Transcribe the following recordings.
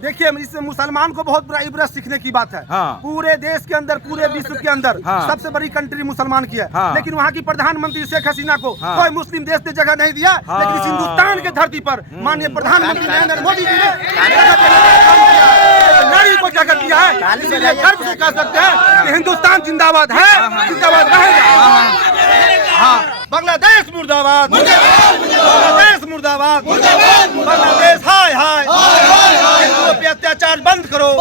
देखिए, इससे मुसलमान को बहुत बड़ा इबरत सीखने की बात है। पूरे देश के अंदर, पूरे विश्व के अंदर सबसे बड़ी कंट्री मुसलमान की है, लेकिन वहाँ की प्रधानमंत्री शेख हसीना को कोई मुस्लिम देश ने जगह नहीं दिया। लेकिन इस हिंदुस्तान के धरती पर माननीय प्रधानमंत्री नरेंद्र मोदी जी ने नारी को जगह दिया है। इसलिए गर्व से कह सकते हैं कि हिंदुस्तान जिंदाबाद है, जिंदाबाद रहेगा। बांग्लादेश मुर्दाबाद, बांग्लादेश मुर्दाबाद, बांग्लादेश हाय हाय, हिंदुओं पे अत्याचार बंद करो।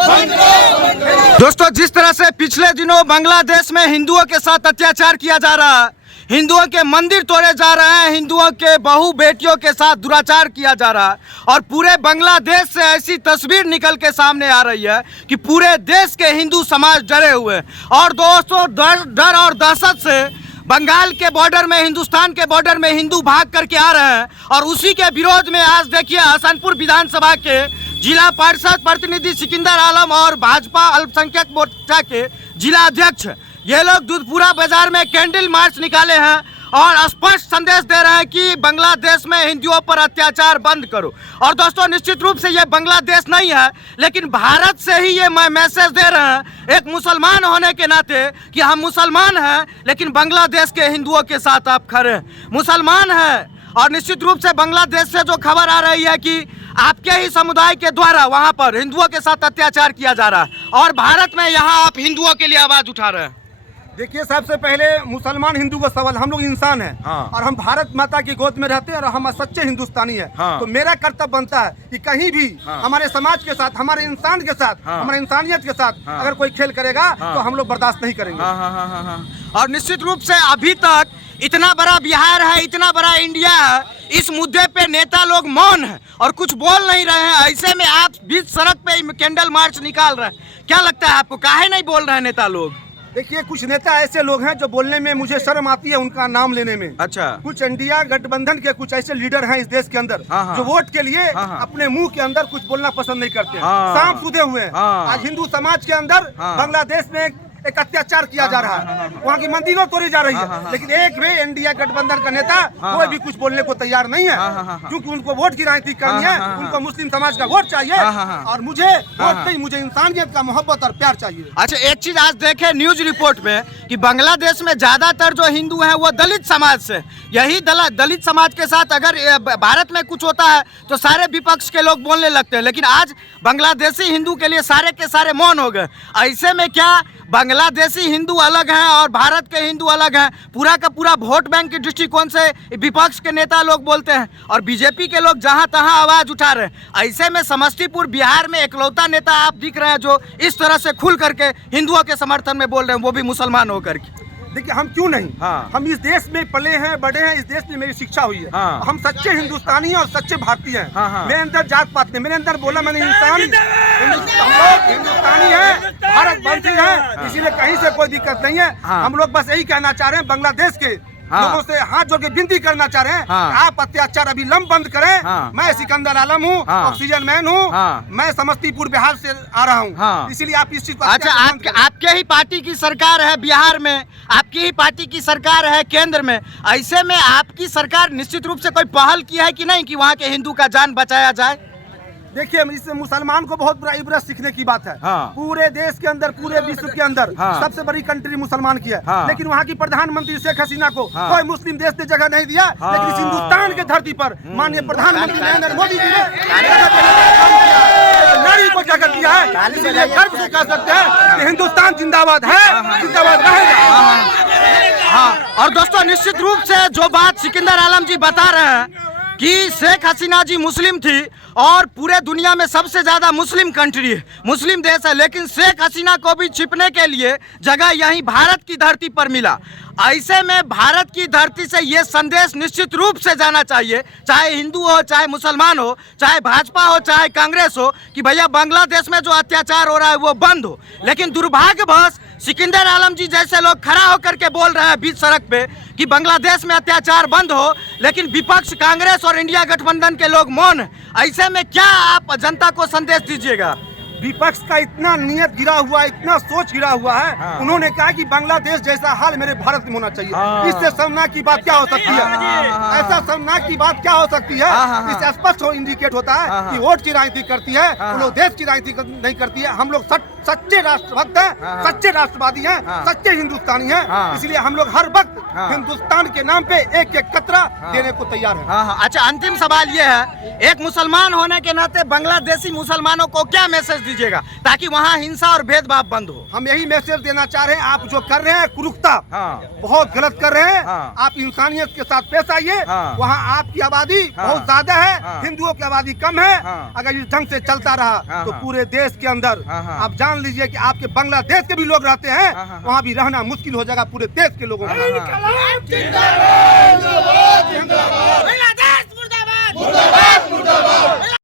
दोस्तों, जिस तरह से पिछले दिनों बांग्लादेश में हिंदुओं के साथ अत्याचार किया जा रहा है, हिंदुओं के मंदिर तोड़े जा रहे हैं, हिंदुओं के बहू बेटियों के साथ दुराचार किया जा रहा है, और पूरे बांग्लादेश से ऐसी तस्वीर निकल के सामने आ रही है कि पूरे देश के हिंदू समाज डरे हुए हैं। और दोस्तों, डर और दहशत से बंगाल के बॉर्डर में, हिंदुस्तान के बॉर्डर में हिंदू भाग करके आ रहे हैं। और उसी के विरोध में आज देखिए हसनपुर विधानसभा के जिला पार्षद प्रतिनिधि सिकंदर आलम और भाजपा अल्पसंख्यक मोर्चा के जिला अध्यक्ष, ये लोग दूधपुरा बाजार में कैंडल मार्च निकाले हैं और स्पष्ट संदेश दे रहे हैं कि बांग्लादेश में हिंदुओं पर अत्याचार बंद करो। और दोस्तों, निश्चित रूप से ये बांग्लादेश नहीं है, लेकिन भारत से ही ये मैसेज दे रहे हैं एक मुसलमान होने के नाते कि हम मुसलमान हैं, लेकिन बांग्लादेश के हिंदुओं के साथ आप खड़े हैं, मुसलमान हैं। और निश्चित रूप से बांग्लादेश से जो खबर आ रही है कि आपके ही समुदाय के द्वारा वहाँ पर हिंदुओं के साथ अत्याचार किया जा रहा है, और भारत में यहाँ आप हिंदुओं के लिए आवाज उठा रहे हैं। देखिए, सबसे पहले मुसलमान हिंदू का सवाल, हम लोग इंसान हैं और हम भारत माता की गोद में रहते हैं और हम सच्चे हिंदुस्तानी हैं। तो मेरा कर्तव्य बनता है कि कहीं भी हमारे समाज के साथ, हमारे इंसान के साथ, हमारे इंसानियत के साथ अगर कोई खेल करेगा तो हम लोग बर्दाश्त नहीं करेंगे। और निश्चित रूप से अभी तक इतना बड़ा बिहार है, इतना बड़ा इंडिया है, इस मुद्दे पे नेता लोग मौन है और कुछ बोल नहीं रहे हैं। ऐसे में आप बीच सड़क पे कैंडल मार्च निकाल रहे हैं, क्या लगता है आपको, काहे नहीं बोल रहे हैं नेता लोग? देखिए, कुछ नेता ऐसे लोग हैं जो बोलने में मुझे शर्म आती है उनका नाम लेने में। अच्छा। कुछ इंडिया गठबंधन के कुछ ऐसे लीडर हैं इस देश के अंदर जो वोट के लिए अपने मुंह के अंदर कुछ बोलना पसंद नहीं करते, सांप सूधे हुए हैं। आज हिंदू समाज के अंदर बांग्लादेश में एक अत्याचार किया जा रहा है, वहाँ की मंदिरों तोड़ी जा रही है, लेकिन एक भी इंडिया गठबंधन का नेता कोई भी कुछ बोलने को तैयार नहीं है, क्योंकि उनको वोट की राजनीति करनी है, उनको मुस्लिम समाज का वोट चाहिए और मुझे वोट नहीं, मुझे इंसानियत का मोहब्बत और प्यार चाहिए। अच्छा, एक चीज आज देखे न्यूज रिपोर्ट में कि बांग्लादेश में ज्यादातर जो हिंदू हैं वो दलित समाज से, यही दलित समाज के साथ अगर भारत में कुछ होता है तो सारे विपक्ष के लोग बोलने लगते हैं, लेकिन आज बांग्लादेशी हिंदू के लिए सारे के सारे मौन हो गए। ऐसे में क्या बांग्लादेशी हिंदू अलग हैं और भारत के हिंदू अलग हैं? पूरा का पूरा वोट बैंक के दृष्टिकोण से विपक्ष के नेता लोग बोलते हैं और बीजेपी के लोग जहां तहां आवाज उठा रहे हैं। ऐसे में समस्तीपुर बिहार में इकलौता नेता आप दिख रहे हैं जो इस तरह से खुल करके हिंदुओं के समर्थन में बोल रहे हैं, वो भी मुसलमान होकर के। देखिए, हम क्यों नहीं, हम इस देश में पले हैं, बड़े हैं, इस देश में मेरी शिक्षा हुई है। हम सच्चे हिंदुस्तानी और सच्चे भारतीय हैं। मेरे अंदर जात पात नहीं, मेरे अंदर बोला मैंने इंसान, हम लोग हिंदुस्तानी हैं, भारतवंशी हैं, इसीलिए कहीं से कोई दिक्कत नहीं है। हम लोग बस यही कहना चाह रहे हैं, बांग्लादेश के लोगों से हाथ जोड़ के विनती करना चाह रहे हैं आप अत्याचार अभी लम बंद करें। मैं सिकंदर आलम हूँ, ऑक्सीजन मैन हूँ, मैं समस्तीपुर बिहार से आ रहा हूँ, इसीलिए आप इस चीज पर। अच्छा, आपके ही पार्टी की सरकार है बिहार में, आपकी ही पार्टी की सरकार है केंद्र में, ऐसे में आपकी सरकार निश्चित रूप से कोई पहल की है कि नहीं कि वहाँ के हिंदू का जान बचाया जाए? देखिए, इससे मुसलमान को बहुत बड़ा इबरत सीखने की बात है। पूरे देश के अंदर, पूरे विश्व के अंदर सबसे बड़ी कंट्री मुसलमान की है, लेकिन वहाँ की प्रधानमंत्री शेख हसीना को कोई मुस्लिम देश ने जगह नहीं दिया। लेकिन इस हिंदुस्तान के धरती पर माननीय प्रधानमंत्री नरेंद्र मोदी जी ने नारी को जगह दिया है। इसलिए गर्व से कह सकते हैं कि हिंदुस्तान जिंदाबाद है, जिंदाबाद रहेगा। और दोस्तों, निश्चित रूप से जो बात सिकंदर आलम जी बता रहे हैं कि शेख हसीना जी मुस्लिम थी और पूरे दुनिया में सबसे ज्यादा मुस्लिम कंट्री है, मुस्लिम देश है, लेकिन शेख हसीना को भी छिपने के लिए जगह यहीं भारत की धरती पर मिला। ऐसे में भारत की धरती से ये संदेश निश्चित रूप से जाना चाहिए, चाहे हिंदू हो, चाहे मुसलमान हो, चाहे भाजपा हो, चाहे कांग्रेस हो, कि भैया बांग्लादेश में जो अत्याचार हो रहा है वो बंद हो। लेकिन दुर्भाग्यवश सिकंदर आलम जी जैसे लोग खड़ा होकर के बोल रहे हैं बीच सड़क पे कि बांग्लादेश में अत्याचार बंद हो, लेकिन विपक्ष कांग्रेस और इंडिया गठबंधन के लोग मौन हैं। ऐसे में क्या आप जनता को संदेश दीजिएगा? विपक्ष का इतना नियत गिरा हुआ है, इतना सोच गिरा हुआ है। उन्होंने कहा कि बांग्लादेश जैसा हाल मेरे भारत में होना चाहिए। इससे शर्मनाक की बात क्या हो सकती है? ऐसा शर्मनाक की बात क्या हो सकती है? इससे स्पष्ट इंडिकेट होता है कि वोट की राजनीति करती है, उन लोग देश की राजनीति नहीं करती है। हम लोग सच्चे राष्ट्रभक्त हैं, सच्चे राष्ट्रवादी हैं, सच्चे हिंदुस्तानी हैं। इसलिए हम लोग हर वक्त हिंदुस्तान के नाम पे एक एक कतरा देने को तैयार हैं। अच्छा, अंतिम सवाल ये है, एक मुसलमान होने के नाते बांग्लादेशी मुसलमानों को क्या मैसेज दीजिएगा ताकि वहाँ हिंसा और भेदभाव बंद हो? हम यही मैसेज देना चाह रहे हैं, आप जो कर रहे हैं कुरूपता बहुत गलत कर रहे हैं। आप इंसानियत के साथ पेश आइए। वहाँ आपकी आबादी बहुत ज्यादा है, हिंदुओं की आबादी कम है। अगर इस ढंग से चलता रहा तो पूरे देश के अंदर आप जान लीजिए कि आपके बांग्लादेश के भी लोग रहते हैं, वहाँ भी रहना मुश्किल हो जाएगा पूरे देश के लोगों को। बांग्लादेश मुर्दाबाद।